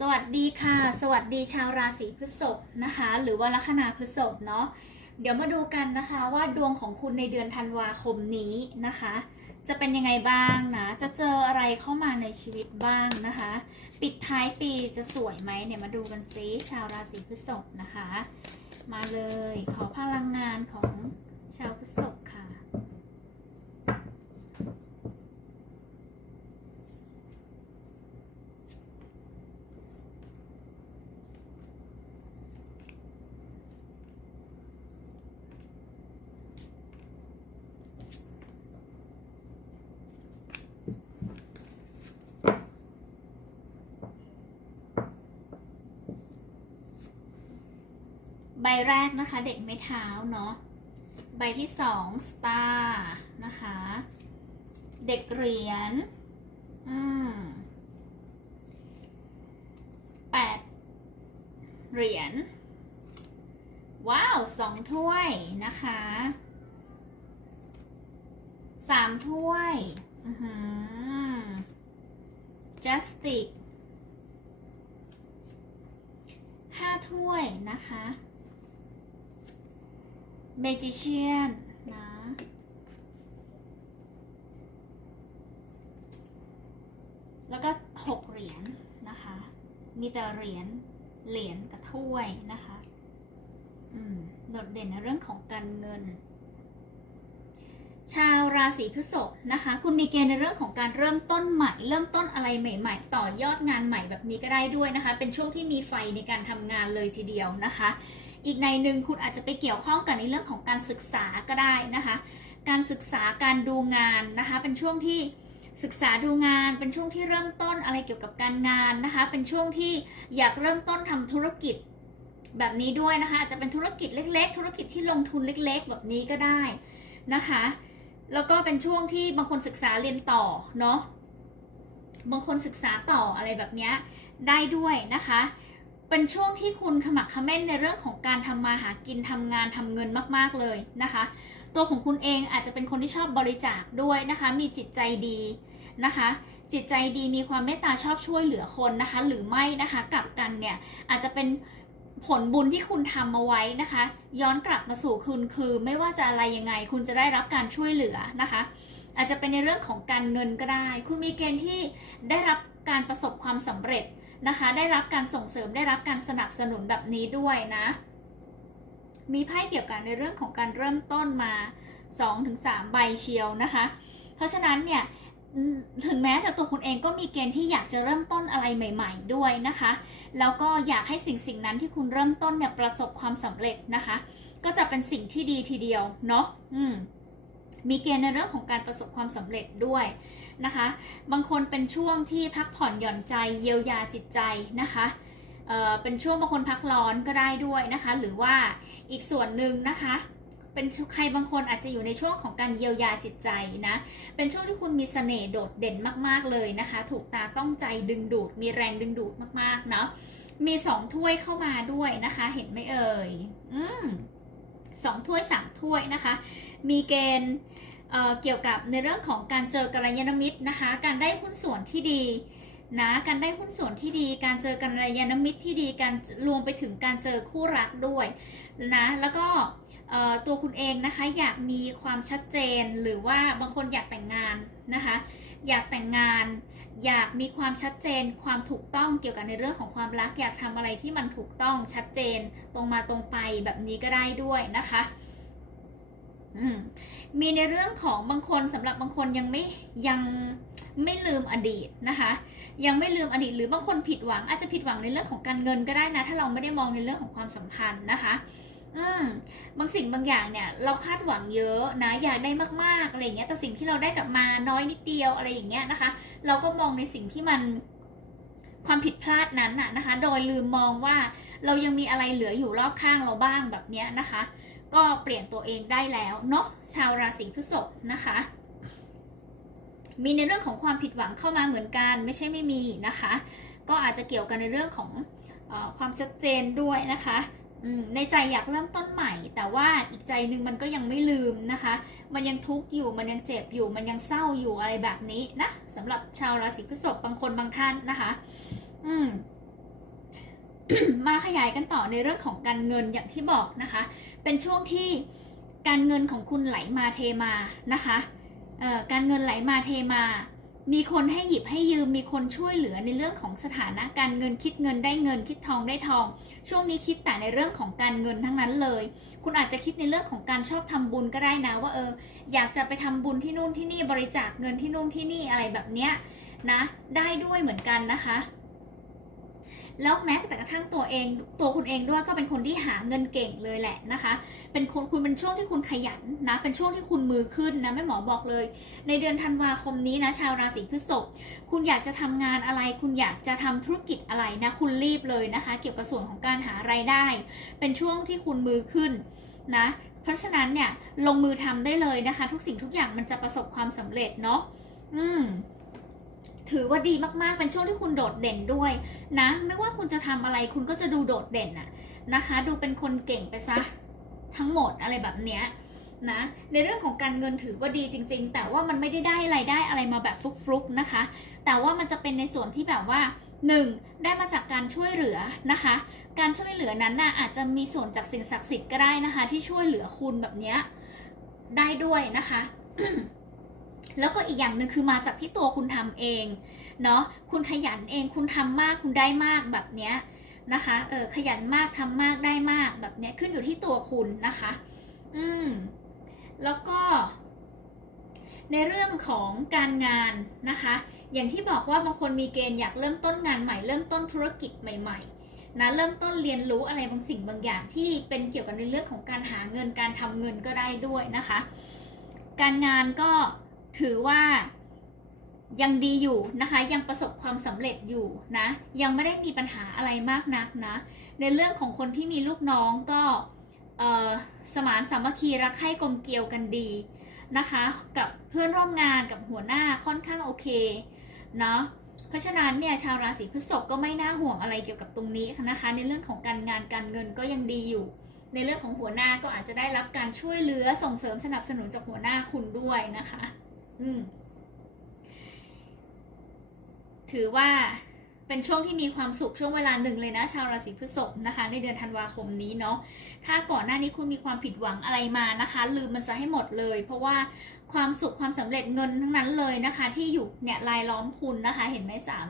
สวัสดีค่ะ สวัสดีชาวราศีพฤษภนะคะ หรือว่าลัคนาพฤษภเนาะเดี๋ยวมาดูกันนะคะว่าดวงของคุณในเดือนธันวาคมนี้นะคะ จะเป็นยังไงบ้างนะ จะเจออะไรเข้ามาในชีวิตบ้างนะคะ ปิดท้ายปีจะสวยไหมเนี่ยมาดูกันซิชาวราศีพฤษภนะคะ มาเลยขอพลังงานของชาวพฤษภค่ะ ใบ แรกนะคะเด็กไม่เท้าเนาะใบที่สองสตาร์นะคะ เด็กเหรียญอืมแปดเหรียญว้าวสองถ้วยนะคะสามถ้วยอือหือ justice ห้าถ้วยนะคะ magician นะ แล้วก็หกเหรียญนะคะ มีแต่เหรียญ เหรียญกับถ้วยนะคะ อืม โดดเด่นในเรื่องของการเงิน ชาวราศีพฤษภนะคะ คุณมีเกณฑ์ในเรื่องของการเริ่มต้นใหม่ เริ่มต้นอะไรใหม่ ๆ ต่อยอดงานใหม่แบบนี้ก็ได้ด้วยนะคะ เป็นช่วงที่มีไฟในการทำงานเลยทีเดียวนะคะ อีกในหนึ่งคุณอาจจะไปเกี่ยวข้องกับในเรื่องของการศึกษาก็ได้นะคะ การศึกษาการดูงานนะคะ เป็นช่วงที่ศึกษาดูงานเป็นช่วงที่เริ่มต้นอะไรเกี่ยวกับการงานนะคะ เป็นช่วงที่อยากเริ่มต้นทำธุรกิจแบบนี้ด้วยนะคะ อาจจะเป็นธุรกิจเล็ก ๆ ธุรกิจที่ลงทุนเล็ก ๆ แบบนี้ก็ได้นะคะ แล้วก็เป็นช่วงที่บางคนศึกษาเรียนต่อเนาะบางคนศึกษาต่ออะไรแบบเนี้ยได้ด้วยนะคะ เป็นช่วงที่คุณขมักขม้นในเรื่องของการทำมาหากินทำงานทำเงินมากๆเลยนะคะ ตัวของคุณเองอาจจะเป็นคนที่ชอบบริจาคด้วยนะคะ มีจิตใจดีนะคะ จิตใจดีมีความเมตตาชอบช่วยเหลือคนนะคะ หรือไม่นะคะกลับกันเนี่ยอาจจะเป็นผลบุญที่คุณทำมาไว้นะคะ ย้อนกลับมาสู่คุณคือ ไม่ว่าจะอะไรยังไง คุณจะได้รับการช่วยเหลือนะคะ อาจจะเป็นในเรื่องของการเงินก็ได้ คุณมีเกณฑ์ที่ได้รับการประสบความสำเร็จ นะคะ ได้รับการส่งเสริมได้รับการสนับสนุนแบบนี้ด้วยนะ มีไพ่เกี่ยวกับในเรื่องของการเริ่มต้นมา 2-3 ใบเชียวนะคะ เพราะฉะนั้นเนี่ยถึงแม้แต่ตัวคุณเองก็มีเกณฑ์ที่อยากจะเริ่มต้นอะไรใหม่ ๆ ด้วยนะคะ แล้วก็อยากให้สิ่งสิ่งนั้นที่คุณเริ่มต้นเนี่ยประสบความสำเร็จนะคะ ก็จะเป็นสิ่งที่ดีทีเดียวเนาะอืม มีเกณฑ์ในเรื่องของการประสบความสำเร็จด้วยนะคะ บางคนเป็นช่วงที่พักผ่อนหย่อนใจเยียวยาจิตใจนะคะเเป็นช่วงบางคนพักร้อนก็ได้ด้วยนะคะ หรือว่าอีกส่วนหนึ่งนะคะเป็นใครบางคนอาจจะอยู่ในช่วงของการเยียวยาจิตใจนะ เป็นช่วงที่คุณมีเสน่ห์โดดเด่นมาก ๆ เลยนะคะ ถูกตาต้องใจดึงดูด มีแรงดึงดูดมากๆ เนาะ มีสองถ้วยเข้ามาด้วยนะคะ เห็นไหมเอ่ย อืม สองถ้วยสามถ้วยนะคะ มีเกณฑ์เกี่ยวกับในเรื่องของการเจอกัลยาณมิตรนะคะ การได้หุ้นส่วนที่ดีนะการได้หุ้นส่วนที่ดี การเจอกัลยาณมิตรที่ดี การรวมไปถึงการเจอคู่รักด้วยนะ แล้วก็ ตัวคุณเองนะคะอยากมีความชัดเจนหรือว่าบางคนอยากแต่งงานนะคะ อยากแต่งงาน อยากมีความชัดเจน ความถูกต้องเกี่ยวกับในเรื่องของความรัก อยากทำอะไรที่มันถูกต้องชัดเจนตรงมาตรงไปแบบนี้ก็ได้ด้วยนะคะมมีในเรื่องของบางคนสำหรับบางคนยังไม่ยังไม่ลืมอดีตนะคะ ยังไม่ลืมอดีตหรือบางคนผิดหวังอาจจะผิดหวังในเรื่องของการเงินก็ได้นะ ถ้าเราไม่ได้มองในเรื่องของความสัมพันธ์นะคะ อืมบางสิ่งบางอย่างเนี่ย เราคาดหวังเยอะนะอยากได้มากๆอะไรอย่างเงี้ยแต่สิ่งที่เราได้กลับมาน้อยนิดเดียวอะไรอย่างเงี้ยนะคะ เราก็มองในสิ่งที่มันความผิดพลาดนั้นน่ะนะคะ โดยลืมมองว่าเรายังมีอะไรเหลืออยู่รอบข้างเราบ้างแบบเนี้ยนะคะ ก็เปลี่ยนตัวเองได้แล้วเนาะชาวราศีพฤษภนะคะ มีในเรื่องของความผิดหวังเข้ามาเหมือนกันไม่ใช่ไม่มีนะคะ ก็อาจจะเกี่ยวกันในเรื่องของอความชัดเจนด้วยนะคะ ในใจอยากเริ่มต้นใหม่ แต่ว่าอีกใจหนึ่งมันก็ยังไม่ลืมนะคะ มันยังทุกข์อยู่มันยังเจ็บอยู่ มันยังเศร้าอยู่อะไรแบบนี้นะสำหรับชาวราศีพฤษภบางคนบางท่านนะคะ อืมมาขยายกันต่อในเรื่องของการเงินอย่างที่บอกนะคะ เป็นช่วงที่การเงินของคุณไหลมาเทมานะคะการเงินไหลมาเทมา มีคนให้หยิบให้ยืม มีคนช่วยเหลือในเรื่องของสถานะการเงินคิดเงินได้เงินคิดทองได้ทอง ช่วงนี้คิดแต่ในเรื่องของการเงินทั้งนั้นเลย คุณอาจจะคิดในเรื่องของการชอบทำบุญก็ได้นะว่าเออ อยากจะไปทำบุญที่นู่นที่นี่บริจาคเงินที่นู่นที่นี่อะไรแบบเนี้ยนะ ได้ด้วยเหมือนกันนะคะ แล้วแม้แต่กระทั่งตัวเอง ตัวคุณเองด้วยก็เป็นคนที่หาเงินเก่งเลยแหละนะคะ เป็นคนคุณเป็นช่วงที่คุณขยันนะ เป็นช่วงที่คุณมือขึ้นนะแม่หมอบอกเลย ในเดือนธันวาคมนี้นะชาวราศีพฤษภคุณอยากจะทำงานอะไร คุณอยากจะทำธุรกิจอะไรนะคุณรีบเลยนะคะ เกี่ยวกับส่วนของการหาไรายได้ เป็นช่วงที่คุณมือขึ้นนะเพราะฉะนั้นเนี่ยลงมือทำได้เลยนะคะ ทุกสิ่งทุกอย่างมันจะประสบความสำเร็จเนาะอืม ถือว่าดีมากๆ เป็นช่วงที่คุณโดดเด่นด้วยนะ ไม่ว่าคุณจะทำอะไรคุณก็จะดูโดดเด่นอะนะคะ ดูเป็นคนเก่งไปซะทั้งหมดอะไรแบบเนี้ยนะในเรื่องของการเงินถือว่าดีจริง ๆ แต่ว่ามันไม่ได้ได้รายได้อะไรมาแบบฟลุกๆนะคะ แต่ว่ามันจะเป็นในส่วนที่แบบว่า 1. ได้มาจากการช่วยเหลือนะคะ การช่วยเหลือนั้นน่ะอาจจะมีส่วนจากสิ่งศักดิ์สิทธิ์ก็ได้นะคะ ที่ช่วยเหลือคุณแบบเนี้ยได้ด้วยนะคะ แล้วก็อีกอย่างหนึ่งคือมาจากที่ตัวคุณทำเองเนาะคุณขยันเองคุณทำมากคุณได้มากแบบเนี้ยนะคะเออขยันมากทำมากได้มากแบบเนี้ยขึ้นอยู่ที่ตัวคุณนะคะ อืมแล้วก็ ในเรื่องของการงานนะคะ อย่างที่บอกว่าบางคนมีเกณฑ์อยากเริ่มต้นงานใหม่ เริ่มต้นธุรกิจใหม่ๆนะเริ่มต้นเรียนรู้อะไรบางสิ่งบางอย่างที่เป็นเกี่ยวกับในเรื่องของการหาเงินการทำเงินก็ได้ด้วยนะคะ การงานก็ ถือว่ายังดีอยู่นะคะยังประสบความสำเร็จอยู่นะยังไม่ได้มีปัญหาอะไรมากนักนะในเรื่องของคนที่มีลูกน้องก็สมานสามัคคีรักใคร่กลมเกลียวกันดีนะคะ กับเพื่อนร่วมงานกับหัวหน้าค่อนข้างโอเคเนาะเพราะฉะนั้นเนี่ยชาวราศีพฤษภก็ไม่น่าห่วงอะไรเกี่ยวกับตรงนี้นะคะ ในเรื่องของการงานการเงินก็ยังดีอยู่ ในเรื่องของหัวหน้าก็อาจจะได้รับการช่วยเหลือส่งเสริมสนับสนุนจากหัวหน้าคุณด้วยนะคะ ถือว่าเป็นช่วงที่มีความสุขช่วงเวลาหนึ่งเลยนะชาวราศีพฤษภนะคะ ในเดือนธันวาคมนี้เนาะถ้าก่อนหน้านี้คุณมีความผิดหวังอะไรมานะคะ ลืมมันซะให้หมดเลย เพราะว่าความสุขความสำเร็จเงินทั้งนั้นเลยนะคะ ที่อยู่เนี่ยรายล้อมคุณนะคะ เห็นไหมสาม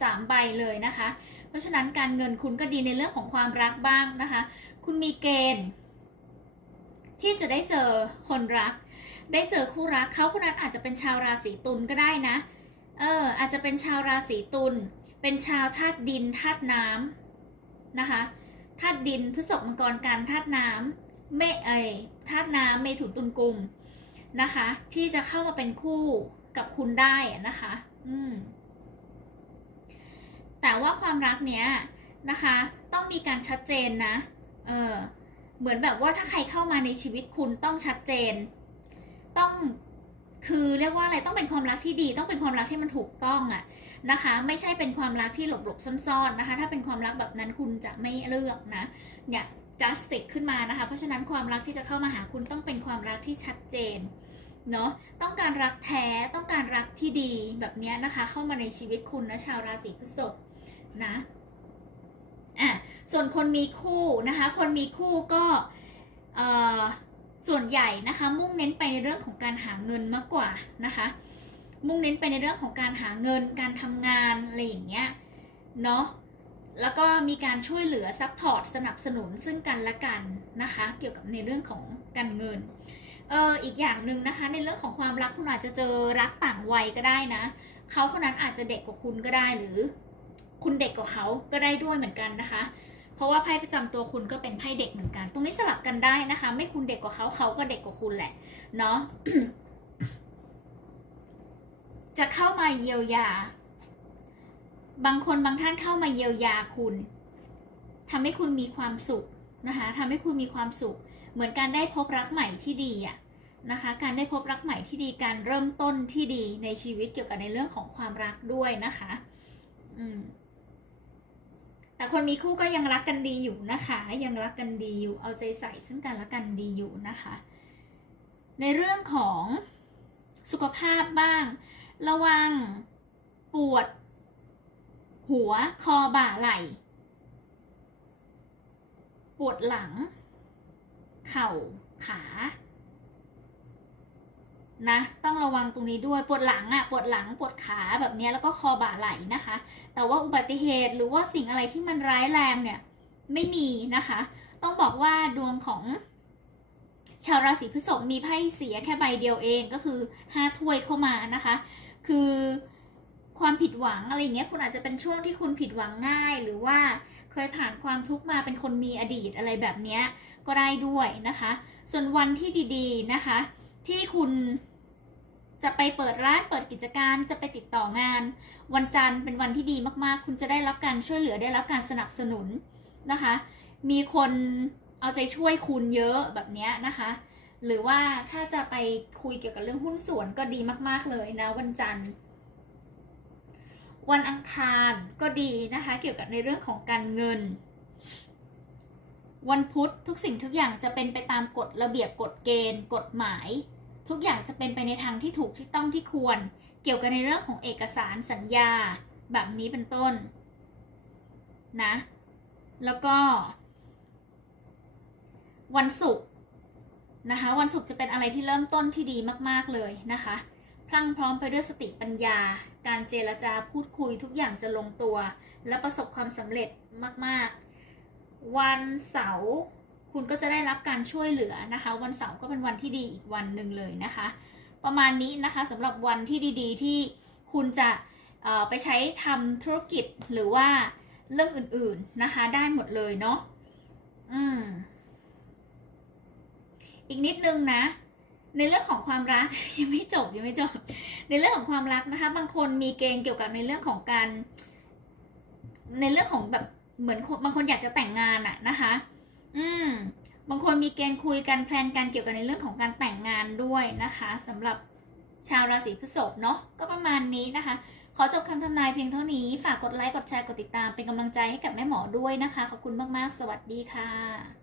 สามใบเลยนะคะ เพราะฉะนั้นการเงินคุณก็ดีในเรื่องของความรักบ้างนะคะ คุณมีเกณฑ์ ที่จะได้เจอคนรัก ได้เจอคู่รักเขาคนนั้นอาจจะเป็นชาวราศีตุลก็ได้นะ เออ อาจจะเป็นชาวราศีตุล เป็นชาวธาตุดินธาตุน้ำนะคะ ธาตุดินพฤษภมังกรกันธาตุน้ำเมเอยธาตุน้ำเมถุนตุลกุมนะคะ ที่จะเข้ามาเป็นคู่กับคุณได้นะคะ อืม แต่ว่าความรักเนี้ยนะคะ ต้องมีการชัดเจนนะ เออ เหมือนแบบว่าถ้าใครเข้ามาในชีวิตคุณต้องชัดเจน ต้องคือเรียกว่าอะไรต้องเป็นความรักที่ดี ต้องเป็นความรักที่มันถูกต้องอะนะคะ ไม่ใช่เป็นความรักที่หลบหลบๆซ่อนๆนะคะ ถ้าเป็นความรักแบบนั้นคุณจะไม่เลือกนะเนี่ยจัสติกขึ้นมานะคะ เพราะฉะนั้นความรักที่จะเข้ามาหาคุณต้องเป็นความรักที่ชัดเจนเนาะต้องการรักแท้ต้องการรักที่ดีแบบเนี้ยนะคะ เข้ามาในชีวิตคุณนะชาวราศีพฤษภนะอะส่วนคนมีคู่นะคะ คนมีคู่ก็เอ่อ ส่วนใหญ่นะคะ มุ่งเน้นไปในเรื่องของการหาเงินมากกว่านะคะ มุ่งเน้นไปในเรื่องของการหาเงิน การทำงานอะไรอย่างเงี้ยเนาะแล้วก็มีการช่วยเหลือซัพพอร์ตสนับสนุนซึ่งกันและกันนะคะ เกี่ยวกับในเรื่องของการเงินเอออีกอย่างหนึ่งนะคะ ในเรื่องของความรักคุณอาจจะเจอรักต่างวัยก็ได้นะเขาคนนั้นอาจจะเด็กกว่าคุณก็ได้หรือ คุณเด็กกว่าเขาก็ได้ด้วยเหมือนกันนะคะ ราะว่าไพ่ประจำตัวคุณก็เป็นไพ่เด็กเหมือนกัน ตรงนี้สลับกันได้นะคะ ไม่คุณเด็กกว่าเขาเขาก็เด็กกว่าคุณแหละ เนาะจะเข้ามาเยียวยา บางคนบางท่านเข้ามาเยียวยาคุณทำให้คุณมีความสุขนะคะทำให้คุณมีความสุข เหมือนการได้พบรักใหม่ที่ดีอะนะคะ การได้พบรักใหม่ที่ดี การเริ่มต้นที่ดีในชีวิตเกี่ยวกับในเรื่องของความรักด้วยนะคะ อืม แต่คนมีคู่ก็ยังรักกันดีอยู่นะคะ ยังรักกันดีอยู่ เอาใจใส่ซึ่งกันและกันดีอยู่นะคะ ในเรื่องของสุขภาพบ้าง ระวังปวด หัวคอบ่าไหล่ปวดหลัง เข่าขา นะต้องระวังตรงนี้ด้วยปวดหลังอะ่ะปวดหลังปวดขาแบบนี้แล้วก็คอบ่าไหลนะคะ แต่ว่าอุบัติเหตุหรือว่าสิ่งอะไรที่มันร้ายแรงเนี่ยไม่มีนะคะ ต้องบอกว่าดวงของชาวราศีพฤษภมีไพ่เสียแค่ใบเดียวเองก็คือห้าถ้วยเข้ามานะคะ คือความผิดหวังอะไรเงี้ยคุณอาจจะเป็นช่วงที่คุณผิดหวังง่าย หรือว่าเคยผ่านความทุกข์มาเป็นคนมีอดีตอะไรแบบนี้ก็ได้ด้วยนะคะ ส่วนวันที่ดี ๆนะคะ ที่คุณ จะไปเปิดร้านเปิดกิจการจะไปติดต่องาน วันจันทร์เป็นวันที่ดีมากๆ คุณจะได้รับการช่วยเหลือได้รับการสนับสนุนนะคะ มีคนเอาใจช่วยคุณเยอะแบบนี้นะคะ หรือว่าถ้าจะไปคุยเกี่ยวกับเรื่องหุ้นส่วนก็ดีมาก ๆเลยนะวันจันทร์ วันอังคารก็ดีนะคะ เกี่ยวกับในเรื่องของการเงิน วันพุธทุกสิ่งทุกอย่างจะเป็นไปตามกฎระเบียบกฎเกณฑ์ กฎหมาย ทุกอย่างจะเป็นไปในทางที่ถูกที่ต้องที่ควร เกี่ยวกับในเรื่องของเอกสารสัญญา แบบนี้เป็นต้นนะ แล้วก็ วันศุกร์นะคะ วันศุกร์จะเป็นอะไรที่เริ่มต้นที่ดีมาก ๆเลยนะคะพรั่งพร้อมไปด้วยสติปัญญา การเจรจาพูดคุยทุกอย่างจะลงตัว และประสบความสำเร็จมาก ๆ วันเสาร์ คุณก็จะได้รับการช่วยเหลือนะคะ วันเสาร์ก็เป็นวันที่ดีอีกวันหนึ่งเลยนะคะ ประมาณนี้นะคะสำหรับวันที่ดีๆ ที่คุณจะไปใช้ทำธุรกิจหรือว่าเรื่องอื่นๆนะคะ ได้หมดเลยเนาะอืมอีกนิดนึงนะ ในเรื่องของความรักยังไม่จบยังไม่จบ ในเรื่องของความรักนะคะ บางคนมีเกณฑ์เกี่ยวกับในเรื่องของการ ในเรื่องของแบบเหมือนบางคนอยากจะแต่งงานอะนะคะ อืมบางคนมีเกณฑ์คุยกันแพลนกันเกี่ยวกับในเรื่องของการแต่งงานด้วยนะคะสำหรับชาวราศีพฤษภเนาะก็ประมาณนี้นะคะ ขอจบคำทำนายเพียงเท่านี้ ฝากกดไลค์ กดแชร์ กดติดตามเป็นกำลังใจให้กับแม่หมอด้วยนะคะ ขอบคุณมาก ๆ สวัสดีค่ะ